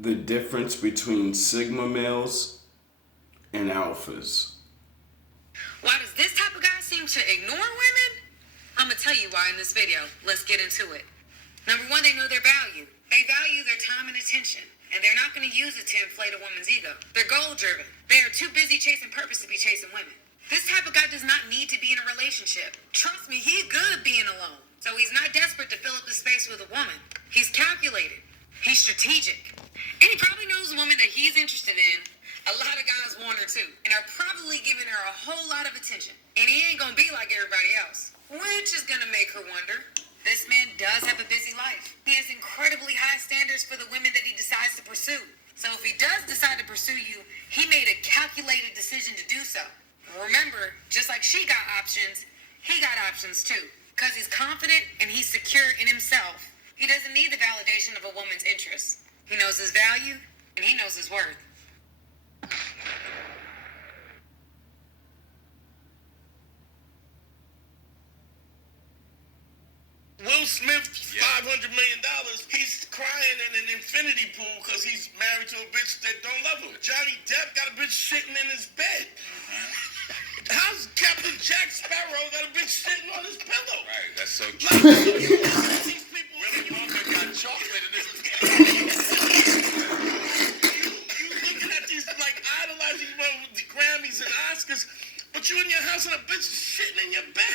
the difference between Sigma males and alphas. Why does this type of guy seem to ignore women? I'm gonna tell you why in this video. Let's get into it. Number one, they know their value. They value their time and attention, and they're not gonna use it to inflate a woman's ego. They're goal driven. They are too busy chasing purpose to be chasing women. This type of guy does not need to be in a relationship. Trust me, he's good being alone. So he's not desperate to fill up the space with a woman. He's calculated. He's strategic. And he probably knows the woman that he's interested in. A lot of guys want her too, and are probably giving her a whole lot of attention. And he ain't gonna be like everybody else, which is gonna make her wonder. This man does have a busy life. He has incredibly high standards for the women that he decides to pursue. So if he does decide to pursue you, he made a calculated decision to do so. Remember, just like she got options, he got options too. Because he's confident and he's secure in himself. He doesn't need the validation of a woman's interests. He knows his value and he knows his worth. Will Smith, $500 million, he's crying in an infinity pool because he's married to a bitch that don't love him. Johnny Depp got a bitch sitting in his bed. How's Captain Jack Sparrow got a bitch sitting on his pillow? Right, that's so Like, true. these people, Willy Wonka got chocolate in his you looking at these, like, idolizing people with the Grammys and Oscars, but you in your house and a bitch is sitting in your bed.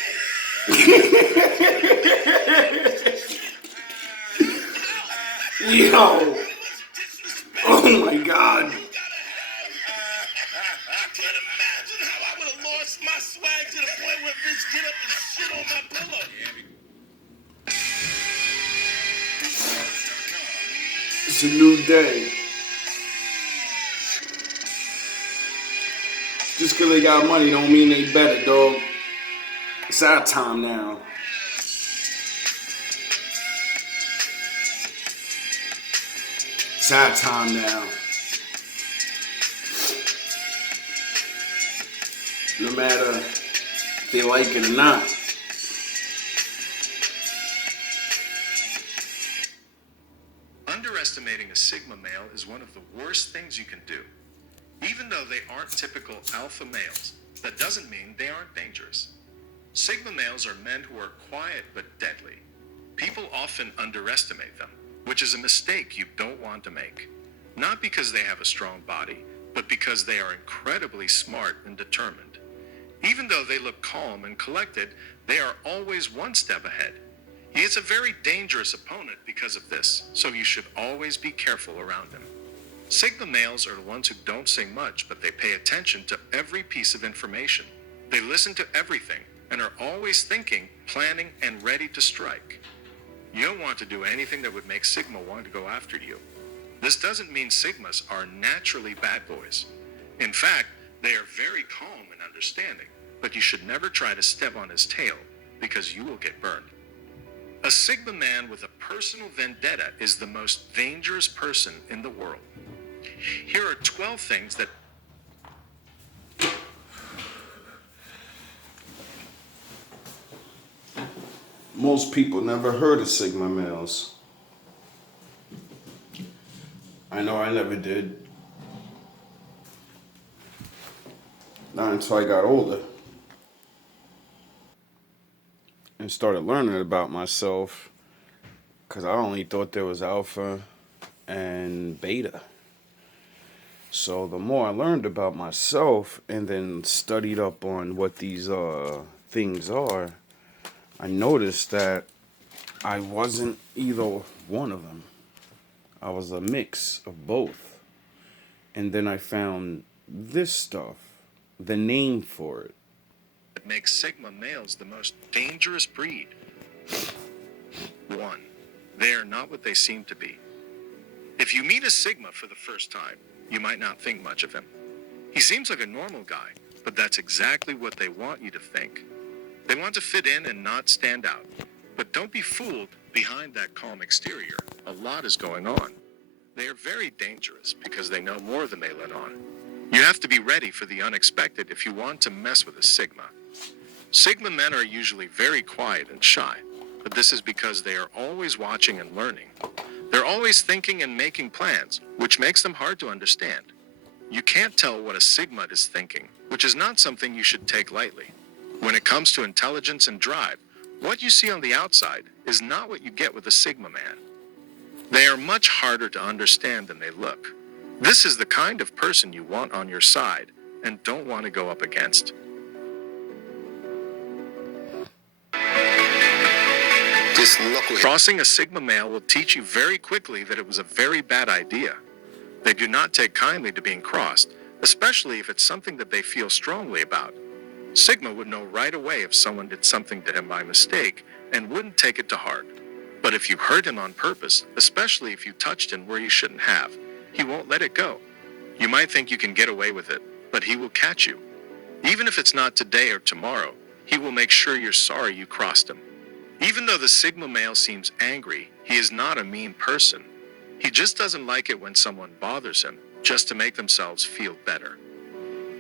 Yo! Oh my god! I can't imagine how I would have lost my swag to the point where bitch get up and shit on my pillow. It's a new day. Just because they got money don't mean they better, dog. It's our time now. It's our time now. No matter if they like it or not. Underestimating a Sigma male is one of the worst things you can do. Even though they aren't typical alpha males, that doesn't mean they aren't dangerous. Sigma males are men who are quiet but deadly. People often underestimate them, which is a mistake you don't want to make. Not because they have a strong body, but because they are incredibly smart and determined. Even though they look calm and collected, they are always one step ahead. He is a very dangerous opponent because of this, so you should always be careful around him. Sigma males are the ones who don't say much, but they pay attention to every piece of information. They listen to everything and are always thinking, planning, and ready to strike. You don't want to do anything that would make Sigma want to go after you. This doesn't mean Sigmas are naturally bad boys. In fact, they are very calm and understanding, but you should never try to step on his tail because you will get burned. A Sigma man with a personal vendetta is the most dangerous person in the world. Here are 12 things that Most people never heard of Sigma males. I know I never did. Not until I got older and started learning about myself, because I only thought there was alpha and beta. So the more I learned about myself and then studied up on what these things are, I noticed that I wasn't either one of them. I was a mix of both. And then I found this stuff, the name for it. makes Sigma males the most dangerous breed. 1. They are not what they seem to be. If you meet a Sigma for the first time, you might not think much of him. He seems like a normal guy, but that's exactly what they want you to think. They want to fit in and not stand out. But don't be fooled behind that calm exterior. A lot is going on. They are very dangerous because they know more than they let on. You have to be ready for the unexpected if you want to mess with a Sigma. Sigma men are usually very quiet and shy, but this is because they are always watching and learning. They're always thinking and making plans, which makes them hard to understand. You can't tell what a Sigma is thinking, which is not something you should take lightly. When it comes to intelligence and drive, what you see on the outside is not what you get with a Sigma man. They are much harder to understand than they look. This is the kind of person you want on your side and don't want to go up against. This knucklehead. Crossing a Sigma male will teach you very quickly that it was a very bad idea. They do not take kindly to being crossed, especially if it's something that they feel strongly about. Sigma would know right away if someone did something to him by mistake and wouldn't take it to heart. But if you hurt him on purpose, especially if you touched him where you shouldn't have, he won't let it go. You might think you can get away with it, but he will catch you. Even if it's not today or tomorrow, he will make sure you're sorry you crossed him. Even though the Sigma male seems angry, he is not a mean person. He just doesn't like it when someone bothers him, just to make themselves feel better.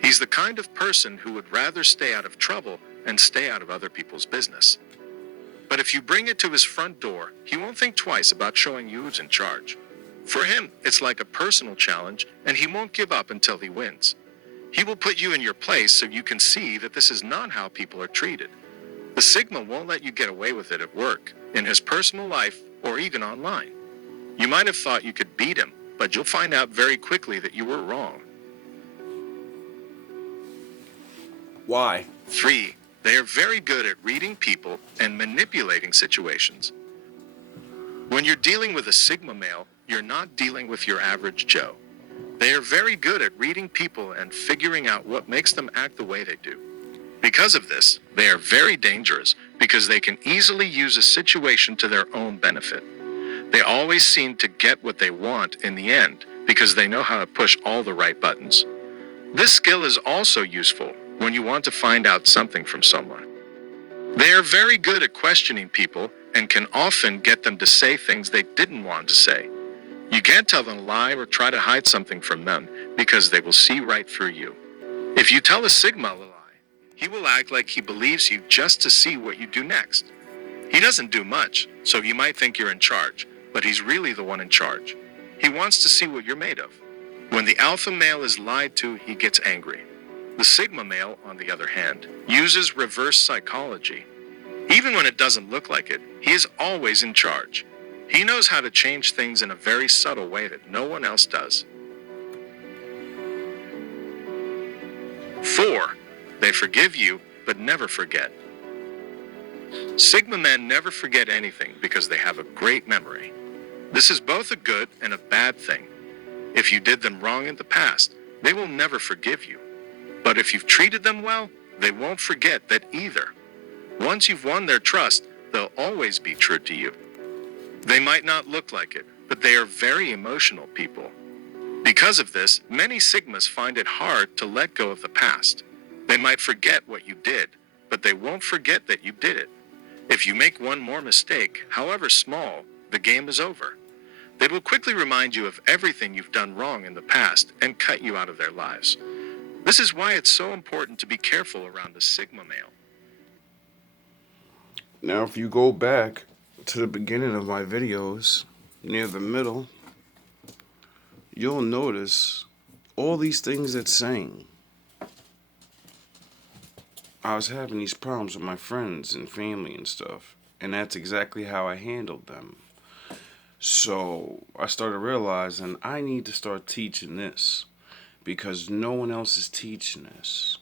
He's the kind of person who would rather stay out of trouble and stay out of other people's business. But if you bring it to his front door, he won't think twice about showing you who's in charge. For him, it's like a personal challenge, and he won't give up until he wins. He will put you in your place so you can see that this is not how people are treated. The Sigma won't let you get away with it at work, in his personal life, or even online. You might have thought you could beat him, but you'll find out very quickly that you were wrong. Why? 3. They are very good at reading people and manipulating situations. When you're dealing with a Sigma male, you're not dealing with your average Joe. They are very good at reading people and figuring out what makes them act the way they do. Because of this, they are very dangerous because they can easily use a situation to their own benefit. They always seem to get what they want in the end because they know how to push all the right buttons. This skill is also useful when you want to find out something from someone. They are very good at questioning people and can often get them to say things they didn't want to say. You can't tell them a lie or try to hide something from them because they will see right through you. If you tell a Sigma a lie, he will act like he believes you just to see what you do next. He doesn't do much, so you might think you're in charge, but he's really the one in charge. He wants to see what you're made of. When the alpha male is lied to, he gets angry. The Sigma male, on the other hand, uses reverse psychology. Even when it doesn't look like it, he is always in charge. He knows how to change things in a very subtle way that no one else does. 4. They forgive you, but never forget. Sigma men never forget anything because they have a great memory. This is both a good and a bad thing. If you did them wrong in the past, they will never forgive you. But if you've treated them well, they won't forget that either. Once you've won their trust, they'll always be true to you. They might not look like it, but they are very emotional people. Because of this, many Sigmas find it hard to let go of the past. They might forget what you did, but they won't forget that you did it. If you make one more mistake, however small, the game is over. They will quickly remind you of everything you've done wrong in the past and cut you out of their lives. This is why it's so important to be careful around the Sigma male. Now, if you go back to the beginning of my videos, near the middle, you'll notice all these things it's saying. I was having these problems with my friends and family and stuff, and that's exactly how I handled them. So I started realizing I need to start teaching this because no one else is teaching this.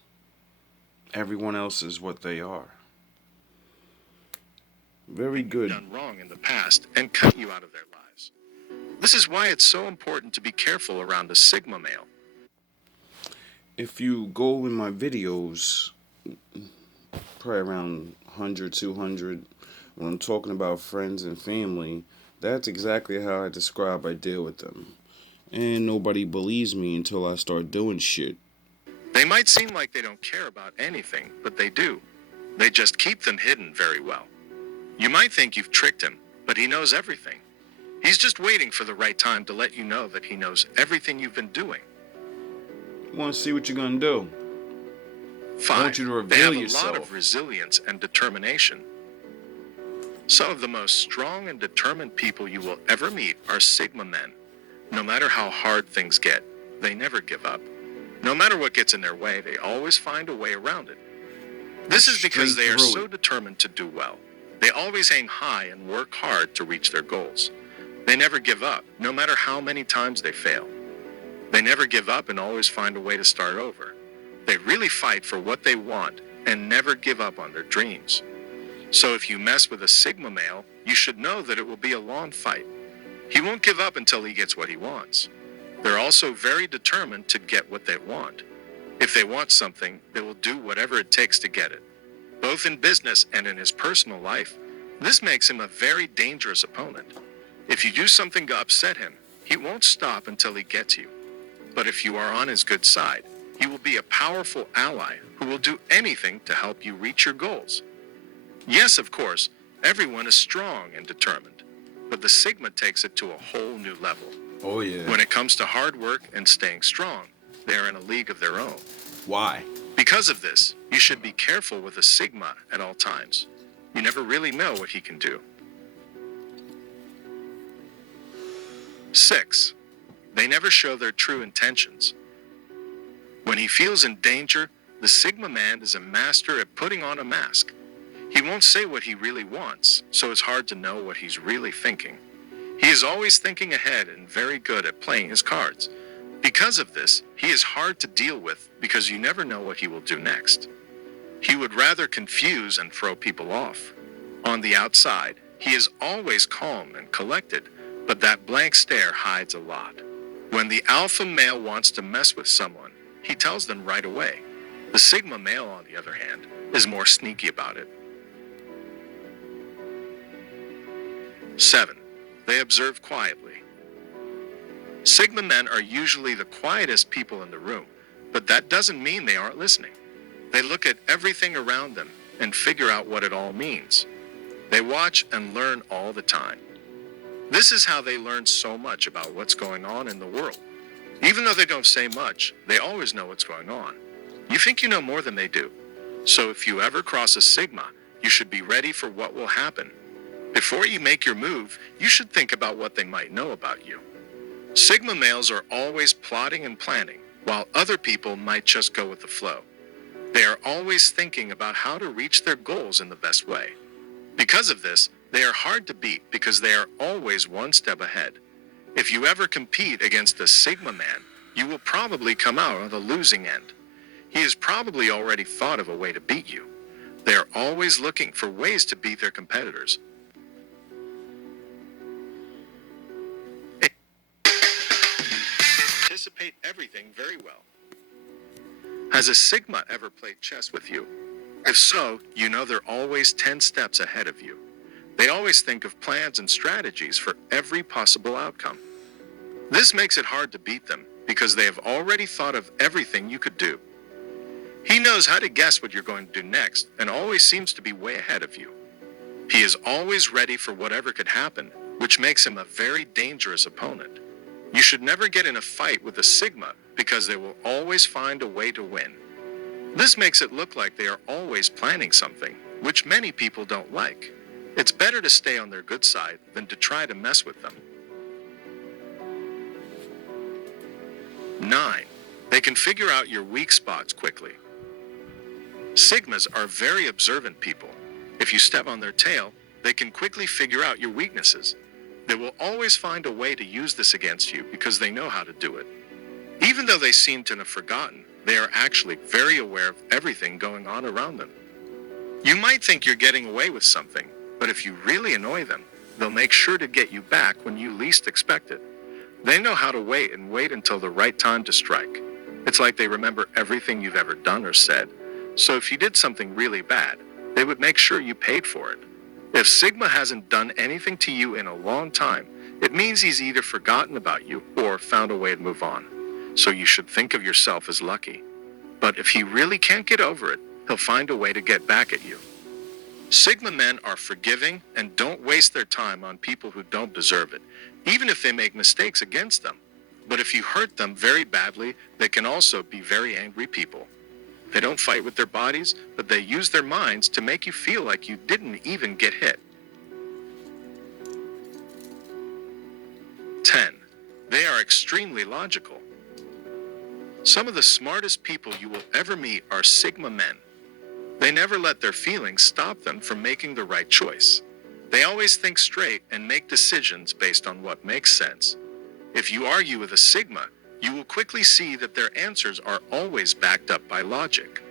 Everyone else is what they are. Very good. Done wrong in the past and cut you out of their lives. This is why it's so important to be careful around the Sigma male. If you go in my videos, probably around 100, 200, when I'm talking about friends and family, that's exactly how I describe I deal with them. And nobody believes me until I start doing shit. They might seem like they don't care about anything, but they do. They just keep them hidden very well. You might think you've tricked him, but he knows everything. He's just waiting for the right time to let you know that he knows everything you've been doing. You want to see what you're going to do? 5. I want you to They have reveal a yourself. lot of resilience and determination. Some of the most strong and determined people you will ever meet are Sigma men. No matter how hard things get, they never give up. No matter what gets in their way, they always find a way around it. This is because they are so determined to do well. They always aim high and work hard to reach their goals. They never give up, no matter how many times they fail. They never give up and always find a way to start over. They really fight for what they want and never give up on their dreams. So if you mess with a Sigma male, you should know that it will be a long fight. He won't give up until he gets what he wants. They're also very determined to get what they want. If they want something, they will do whatever it takes to get it. Both in business and in his personal life, this makes him a very dangerous opponent. If you do something to upset him, he won't stop until he gets you. But if you are on his good side, he will be a powerful ally who will do anything to help you reach your goals. Yes, of course, everyone is strong and determined, but the Sigma takes it to a whole new level. Oh, yeah. When it comes to hard work and staying strong, they are in a league of their own. Why? Because of this, you should be careful with a Sigma at all times. You never really know what he can do. 6. They never show their true intentions. When he feels in danger, the Sigma man is a master at putting on a mask. He won't say what he really wants, so it's hard to know what he's really thinking. He is always thinking ahead and very good at playing his cards. Because of this, he is hard to deal with because you never know what he will do next. He would rather confuse and throw people off. On the outside, he is always calm and collected, but that blank stare hides a lot. When the alpha male wants to mess with someone, he tells them right away. The Sigma male, on the other hand, is more sneaky about it. 7. They observe quietly. Sigma men are usually the quietest people in the room, but that doesn't mean they aren't listening. They look at everything around them and figure out what it all means. They watch and learn all the time. This is how they learn so much about what's going on in the world. Even though they don't say much, they always know what's going on. You think you know more than they do. So if you ever cross a Sigma, you should be ready for what will happen. Before you make your move, you should think about what they might know about you. Sigma males are always plotting and planning, while other people might just go with the flow. They are always thinking about how to reach their goals in the best way. Because of this, they are hard to beat because they are always one step ahead. If you ever compete against a Sigma man, you will probably come out on the losing end. He has probably already thought of a way to beat you. They are always looking for ways to beat their competitors. Anticipate everything very well. Has a Sigma ever played chess with you? If so, you know they're always 10 steps ahead of you. They always think of plans and strategies for every possible outcome. This makes it hard to beat them because they have already thought of everything you could do. He knows how to guess what you're going to do next and always seems to be way ahead of you. He is always ready for whatever could happen, which makes him a very dangerous opponent. You should never get in a fight with a Sigma because they will always find a way to win. This makes it look like they are always planning something, which many people don't like. It's better to stay on their good side than to try to mess with them. 9. They can figure out your weak spots quickly. Sigmas are very observant people. If you step on their tail, they can quickly figure out your weaknesses. They will always find a way to use this against you because they know how to do it. Even though they seem to have forgotten, they are actually very aware of everything going on around them. You might think you're getting away with something, but if you really annoy them, they'll make sure to get you back when you least expect it. They know how to wait and wait until the right time to strike. It's like they remember everything you've ever done or said. So if you did something really bad, they would make sure you paid for it. If Sigma hasn't done anything to you in a long time, it means he's either forgotten about you or found a way to move on. So you should think of yourself as lucky. But if he really can't get over it, he'll find a way to get back at you. Sigma men are forgiving and don't waste their time on people who don't deserve it, even if they make mistakes against them. But if you hurt them very badly, they can also be very angry people. They don't fight with their bodies, but they use their minds to make you feel like you didn't even get hit. 10. They are extremely logical. Some of the smartest people you will ever meet are Sigma men. They never let their feelings stop them from making the right choice. They always think straight and make decisions based on what makes sense. If you argue with a Sigma, you will quickly see that their answers are always backed up by logic.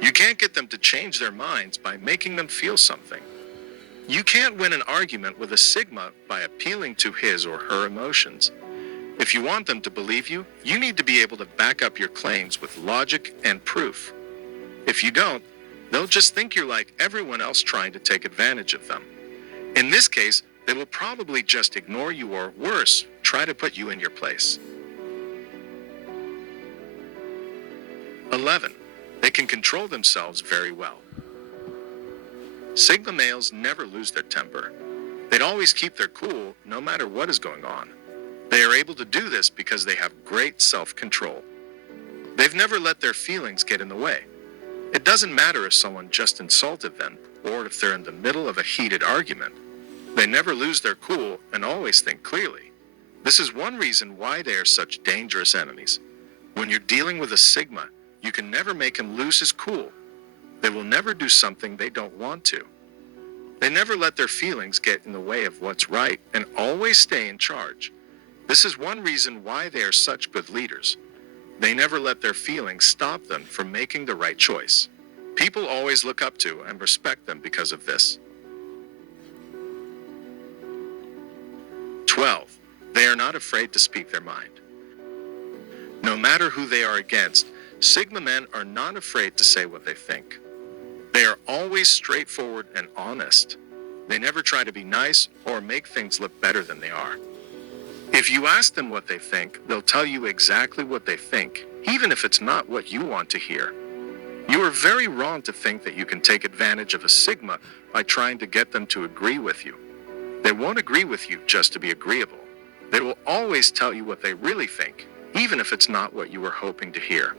You can't get them to change their minds by making them feel something. You can't win an argument with a Sigma by appealing to his or her emotions. If you want them to believe you, you need to be able to back up your claims with logic and proof. If you don't, they'll just think you're like everyone else trying to take advantage of them. In this case, they will probably just ignore you or, worse, try to put you in your place. 11. They can control themselves very well. Sigma males never lose their temper. They'd always keep their cool no matter what is going on. They are able to do this because they have great self-control. They've never let their feelings get in the way. It doesn't matter if someone just insulted them or if they're in the middle of a heated argument. They never lose their cool and always think clearly. This is one reason why they are such dangerous enemies. When you're dealing with a Sigma, you can never make him lose his cool. They will never do something they don't want to. They never let their feelings get in the way of what's right and always stay in charge. This is one reason why they are such good leaders. They never let their feelings stop them from making the right choice. People always look up to and respect them because of this. 12. They are not afraid to speak their mind. No matter who they are against, Sigma men are not afraid to say what they think. They are always straightforward and honest. They never try to be nice or make things look better than they are. If you ask them what they think, they'll tell you exactly what they think, even if it's not what you want to hear. You are very wrong to think that you can take advantage of a Sigma by trying to get them to agree with you. They won't agree with you just to be agreeable. They will always tell you what they really think, even if it's not what you were hoping to hear.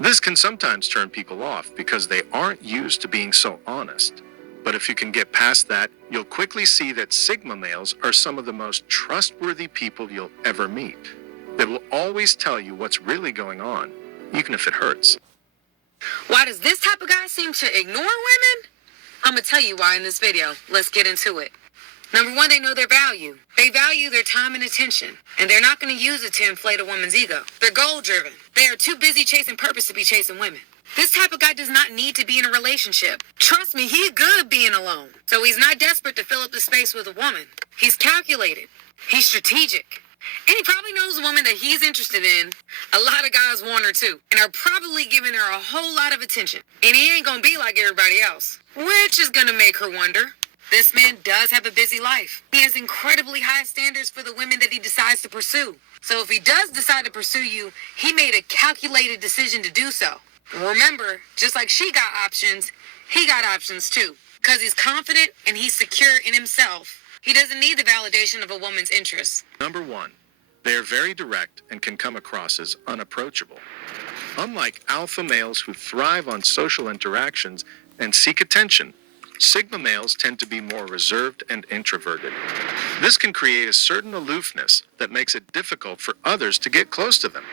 This can sometimes turn people off because they aren't used to being so honest. But if you can get past that, you'll quickly see that Sigma males are some of the most trustworthy people you'll ever meet. They will always tell you what's really going on, even if it hurts. Why does this type of guy seem to ignore women? I'm going to tell you why in this video. Let's get into it. Number one, they know their value. They value their time and attention, and they're not going to use it to inflate a woman's ego. They're goal-driven. They are too busy chasing purpose to be chasing women. This type of guy does not need to be in a relationship. Trust me, he's good being alone. So he's not desperate to fill up the space with a woman. He's calculated. He's strategic. And he probably knows a woman that he's interested in. A lot of guys want her too, and are probably giving her a whole lot of attention. And he ain't going to be like everybody else, which is going to make her wonder. This man does have a busy life. He has incredibly high standards for the women that he decides to pursue. So if he does decide to pursue you, he made a calculated decision to do so. Remember, just like she got options, he got options too. Because he's confident and he's secure in himself. He doesn't need the validation of a woman's interests. Number 1, they are very direct and can come across as unapproachable. Unlike alpha males who thrive on social interactions and seek attention, Sigma males tend to be more reserved and introverted. This can create a certain aloofness that makes it difficult for others to get close to them.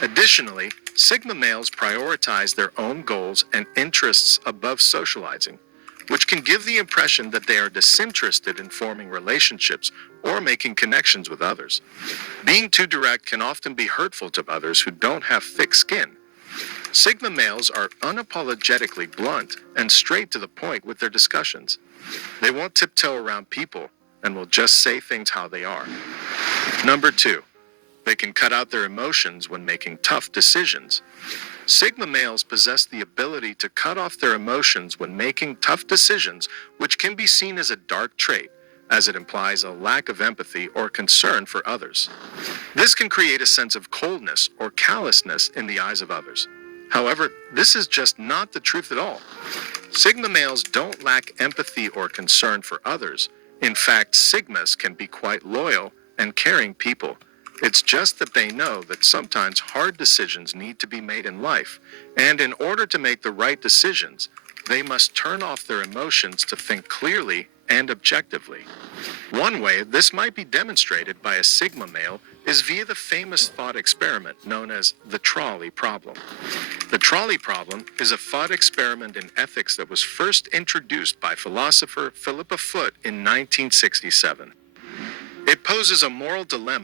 Additionally, Sigma males prioritize their own goals and interests above socializing, which can give the impression that they are disinterested in forming relationships or making connections with others. Being too direct can often be hurtful to others who don't have thick skin. Sigma males are unapologetically blunt and straight to the point with their discussions. They won't tiptoe around people and will just say things how they are. Number 2, they can cut out their emotions when making tough decisions. Sigma males possess the ability to cut off their emotions when making tough decisions, which can be seen as a dark trait, as it implies a lack of empathy or concern for others. This can create a sense of coldness or callousness in the eyes of others. However, this is just not the truth at all. Sigma males don't lack empathy or concern for others. In fact, Sigmas can be quite loyal and caring people. It's just that they know that sometimes hard decisions need to be made in life, and in order to make the right decisions, they must turn off their emotions to think clearly and objectively. One way this might be demonstrated by a Sigma male is via the famous thought experiment known as the trolley problem. The trolley problem is a thought experiment in ethics that was first introduced by philosopher Philippa Foot in 1967. It poses a moral dilemma